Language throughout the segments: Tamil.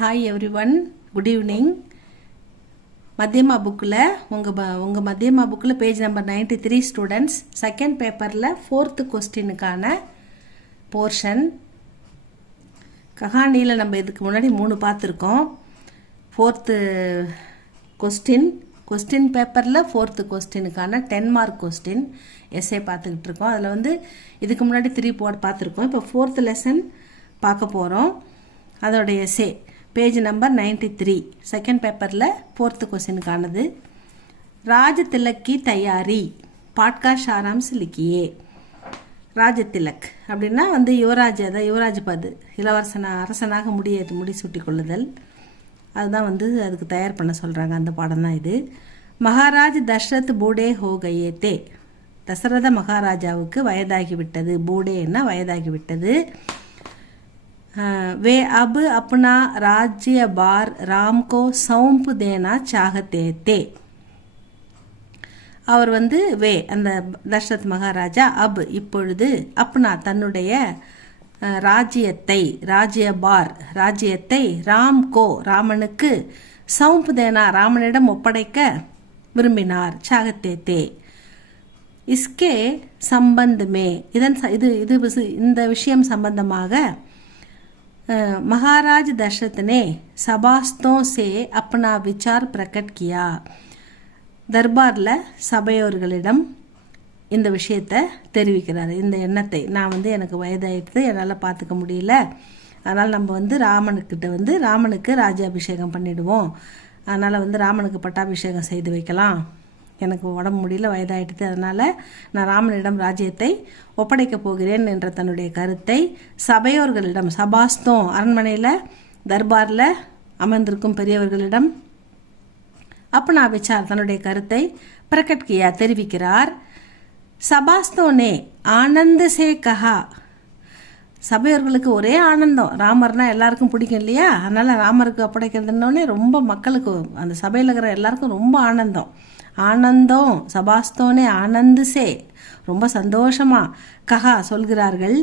Hi everyone, good evening. மத்தியமா புக்கில் உங்கள் மத்தியமா புக்கில் பேஜ் நம்பர் 93 ஸ்டூடெண்ட்ஸ் செகண்ட் பேப்பரில் 4th கொஸ்டினுக்கான போர்ஷன். கஹானியில் நம்ம இதுக்கு முன்னாடி 3 பார்த்துருக்கோம். 4th கொஸ்டின் பேப்பரில் 4th கொஸ்டினுக்கான 10 மார்க் கொஸ்டின் எஸ்ஏ பார்த்துக்கிட்டு இருக்கோம். அதில் இதுக்கு முன்னாடி 3 பார்த்துருக்கோம். இப்போ 4th லெசன் பார்க்க போகிறோம். அதோட எஸ்ஏ பேஜ் நம்பர் 93 செகண்ட் பேப்பரில் 4th கொஸ்டினுக்கானது. ராஜ திலக் கி தயாரி பாட்கா சாராம்ஸ் லிக்கியே. ராஜ திலக் அப்படின்னா யுவராஜ், அதான் யுவராஜ் பது, அரசனாக முடி சூட்டி கொள்ளுதல். அதுதான் அதுக்கு தயார் பண்ண சொல்கிறாங்க. அந்த பாடம் தான் இது. மகாராஜ் தசரத் பூடே ஹோ கயே தே. தசரத மகாராஜாவுக்கு வயதாகிவிட்டது. பூடேன்னா வயதாகிவிட்டது. वे अब अपना राज्य भार राम को सौंप देना चाहते थे. அவர் வே அந்த தசரத் மகாராஜா அப் இப்பொழுது அப்னா தன்னுடைய ராஜ்யத்தை ராம்கோ ராமனுக்கு சௌம்ப் தேனா ராமனிடம் ஒப்படைக்க விரும்பினார். சாகத்தே தே. இஸ்கே சம்பந்தமே இந்த விஷயம் சம்பந்தமாக महाराज दशरथ ने सभास्तों से अपना विचार प्रकट किया. தர்பாரில் சபையோர்களிடம் இந்த விஷயத்தை தெரிவிக்கிறார். இந்த எண்ணத்தை, நான் எனக்கு வயதாயிடுது, என்னால் பார்த்துக்க முடியல, அதனால் நம்ம ராமனுக்கிட்ட ராமனுக்கு ராஜாபிஷேகம் பண்ணிடுவோம், அதனால் ராமனுக்கு பட்டாபிஷேகம் செய்து வைக்கலாம், எனக்கு உடம்பு முடியல, வயதாயிடுது, அதனால் நான் ராமனிடம் ராஜ்யத்தை ஒப்படைக்கப் போகிறேன் என்ற தன்னுடைய கருத்தை சபையோர்களிடம், சபாஸ்தோம் அரண்மனையில் தர்பாரில் அமர்ந்திருக்கும் பெரியவர்களிடம் அப்பனா விசார் தன்னுடைய கருத்தை பிரகட் கியா தெரிவிக்கிறார். சபாஸ்தோனே ஆனந்த சே கஹா. சபையோர்களுக்கு ஒரே ஆனந்தம். ராமர்னா எல்லாருக்கும் பிடிக்கும் இல்லையா, அதனால் ராமருக்கு ஒப்படைக்கிறதுனோடனே ரொம்ப மக்களுக்கு, அந்த சபையில் இருக்கிற எல்லாருக்கும் ரொம்ப ஆனந்தம். சபாஸ்தோனே ஆனந்து சே ரொம்ப சந்தோஷமா கஹா சொல்கிறார்கள்.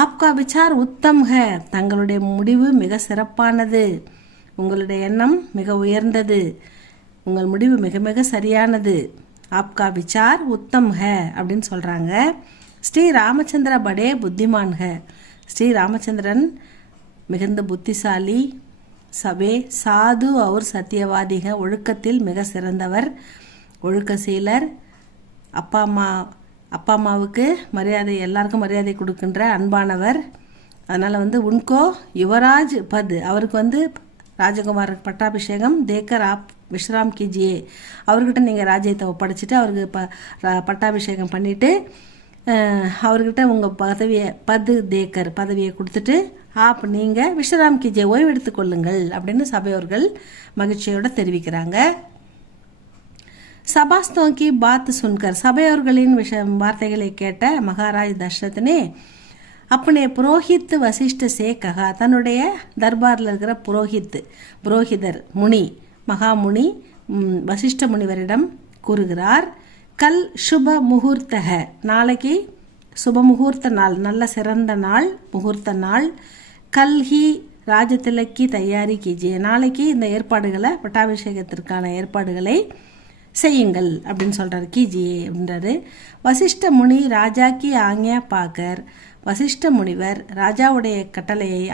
ஆப்கா விசார் உத்தம் ஹே. தங்களுடைய முடிவு மிக சிறப்பானது, உங்களுடைய எண்ணம் மிக உயர்ந்தது, உங்கள் முடிவு மிக மிக சரியானது. ஆப்கா விசார் உத்தம் ஹே அப்படின்னு சொல்கிறாங்க. ஸ்ரீ ராமச்சந்திர படே புத்திமான் ஹே. ஸ்ரீ ராமச்சந்திரன் மிகுந்த புத்திசாலி. சபே சாது அவர் சத்தியவாதிக. ஒழுக்கத்தில் மிக சிறந்தவர், ஒழுக்கசீலர். அப்பா அம்மாவுக்கு மரியாதை, எல்லாருக்கும் மரியாதை கொடுக்கின்ற அன்பானவர். அதனால் உன்கோ யுவராஜ் பத், அவருக்கு ராஜகுமார் பட்டாபிஷேகம் தேக்கர் ஆப் விஸ்ராம் கிஜியே. அவர்கிட்ட நீங்கள் ராஜ்யத்தை ஒப்படைச்சிட்டு அவருக்கு பட்டாபிஷேகம் பண்ணிவிட்டு அவர்கிட்ட உங்கள் பதவியை கொடுத்துட்டு ஆப் நீங்கள் விஸ்ராம் கிஜியே ஓய்வு எடுத்துக்கொள்ளுங்கள் அப்படின்னு சபையோர்கள் மகிழ்ச்சியோடு தெரிவிக்கிறாங்க. சபாஸ்தோं की बात सुनकर சபையோர்களின் வார்த்தைகளை கேட்ட மகாராஜ் தசரத்னே அப்பனே புரோஹித் வசிஷ்ட சே கஹா. தன்னுடைய தர்பாரில் இருக்கிற புரோஹிதர் முனி, மகாமுனி வசிஷ்ட முனிவரிடம் கூறுகிறார். கல் சுப முகூர்த்தக. நாளைக்கு சுப முகூர்த்த நாள், நல்ல சிறந்த நாள், முகூர்த்த நாள். கல்ஹி ராஜதிலக்கி தயாரி கீஜியே. நாளைக்கு இந்த ஏற்பாடுகளை, பட்டாபிஷேகத்திற்கான ஏற்பாடுகளை செய்யுங்கள் அப்படின்னு சொல்கிறார். கீஜியே அப்படின்றாரு. வசிஷ்ட முனி ராஜா கி ஆக்ஞா பாக்கர். வசிஷ்ட முனிவர் ராஜாவுடைய கட்டளையை,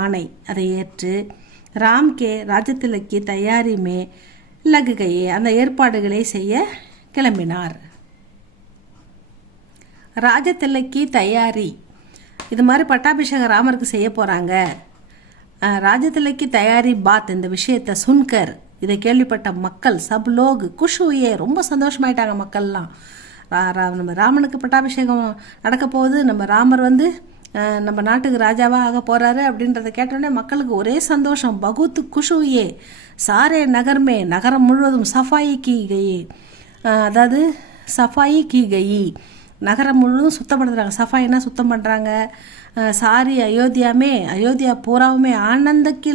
ஆணை அதை ஏற்று ராம் கே ராஜதிலக்கி தயாரி மே லகுகையே அந்த ஏற்பாடுகளை செய்ய கிளம்பினார். ராஜதிலக்கி தயாரி, இது மாதிரி பட்டாபிஷேகம் ராமருக்கு செய்ய போகிறாங்க. ராஜதிலக்கி தயாரி பாத், இந்த விஷயத்தை சுன்கர், இதை கேள்விப்பட்ட மக்கள் சப் லோக் குஷ் ஹுயே, ரொம்ப சந்தோஷமாயிட்டாங்க மக்கள்லாம். நம்ம ராமனுக்கு பட்டாபிஷேகம் நடக்க போகுது, நம்ம ராமர் நம்ம நாட்டுக்கு ராஜாவாக ஆக போகிறாரு அப்படின்றத கேட்டோடனே மக்களுக்கு ஒரே சந்தோஷம். பகுத் குஷ் ஹுயே. சாரே நகர்மே, நகரம் முழுவதும் சஃபாயி கி கயி, அதாவது சஃபாயி கி கயி, நகரம் முழுவதும் சுத்தப்படுத்துகிறாங்க. சஃபாயினா சுத்தம் பண்ணுறாங்க. சாரி அயோத்தியா பூராவுமே ஆனந்த கி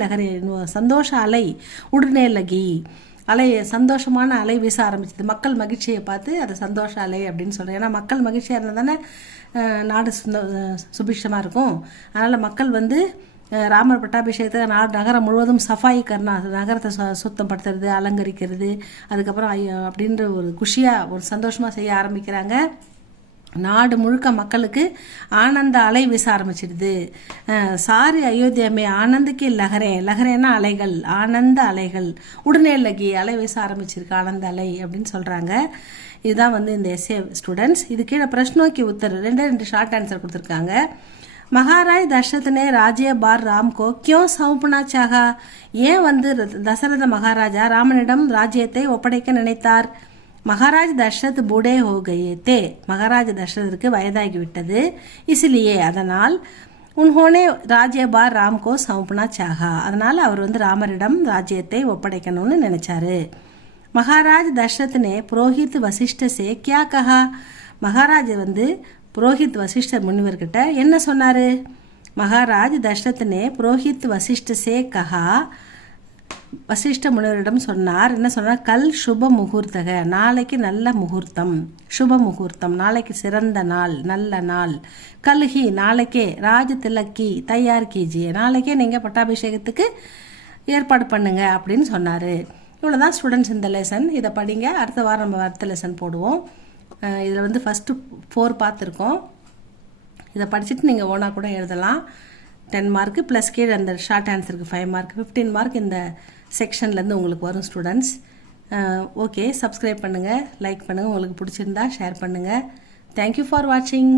லகரே சந்தோஷ அலை உடனே லகி. சந்தோஷமான அலை வீச ஆரம்பிச்சது. மக்கள் மகிழ்ச்சியை பார்த்து அது சந்தோஷ அலை அப்படின்னு சொல்கிறேன். ஏன்னா மக்கள் மகிழ்ச்சியாக இருந்தால் தானே நாடு சுபிட்சமாக இருக்கும். அதனால் மக்கள் ராமர் பட்டாபிஷேகத்துக்கு நகரம் முழுவதும் சஃபாய் கர்னா, நகரத்தை சுத்தப்படுத்துறது, அலங்கரிக்கிறது, அதுக்கப்புறம் அப்படின்ற ஒரு குஷியாக ஒரு சந்தோஷமாக செய்ய ஆரம்பிக்கிறாங்க. நாடு முழுக்க மக்களுக்கு ஆனந்த அலை வீச ஆரம்பிச்சிடுது. சாரி அயோத்தியாமே ஆனந்துக்கு லகரேன்னா அலைகள், ஆனந்த அலைகள், உடனே லகி அலை வீச ஆரம்பிச்சிருக்கு, ஆனந்த அலை அப்படின்னு சொல்கிறாங்க. இதுதான் வந்து இந்த எஸ்ஏ ஸ்டூடெண்ட்ஸ். இது கீழே பிரஷ்னோं की उत्तर 2 ஷார்ட் ஆன்சர் கொடுத்துருக்காங்க. महाराज दशरथ ने राज्य बार राम को क्यों सौंपना चाहा? ஏன் வந்து தசரத மகாராஜா ராமனிடம் ராஜ்யத்தை ஒப்படைக்க நினைத்தார்? மகாராஜ் தசரத் பூடே ஹோ கயே தே, மகாராஜ தசரதற்கு வயதாகிவிட்டது. இஸ்லியே அதனால், உன்ஹோனே ராஜ்ய பார் ராம் கோ சௌப்னா சாஹா, அதனால் அவர் வந்து ராமரிடம் ராஜ்யத்தை ஒப்படைக்கணும்னு நினைச்சாரு. மகாராஜ் தசரத் நே புரோஹித் வசிஷ்ட சே கியா கஹா, மகாராஜ் வந்து புரோஹித் வசிஷ்டர் முனிவர்கிட்ட என்ன சொன்னாரு? மகாராஜ் தசரத் நே புரோஹித் வசிஷ்ட சே கஹா, வசிஷ்ட முனிவரிடம் சொன்னார். என்ன சொன்னார்? கல் சுப முகூர்த்தக, நாளைக்கு நல்ல முகூர்த்தம், சுப முகூர்த்தம், நாளைக்கு சிறந்த நாள், நல்ல நாள். கல்ஹி நாளைக்கே, ராஜ திலக்கி தயார் கீஜியே, நாளைக்கே நீங்கள் பட்டாபிஷேகத்துக்கு ஏற்பாடு பண்ணுங்க அப்படின்னு சொன்னார். இவ்வளோதான் ஸ்டூடெண்ட்ஸ் இந்த லெசன். இதை படிங்க. அடுத்த வாரம் நம்ம அடுத்த லெசன் போடுவோம். இதில் வந்து ஃபஸ்ட்டு 4 பார்த்துருக்கோம். இதை படிச்சுட்டு நீங்கள் ஓனாக கூட எழுதலாம். 10 மார்க்கு ப்ளஸ் கீழே அந்த ஷார்ட் ஆன்சருக்கு 5 மார்க், 15 மார்க் இந்த செக்ஷன்லேருந்து உங்களுக்கு வரும் ஸ்டூடெண்ட்ஸ். ஓகே, சப்ஸ்கிரைப் பண்ணுங்கள், லைக் பண்ணுங்கள், உங்களுக்கு பிடிச்சிருந்தா ஷேர் பண்ணுங்கள். தேங்க்யூ ஃபார் வாட்சிங்.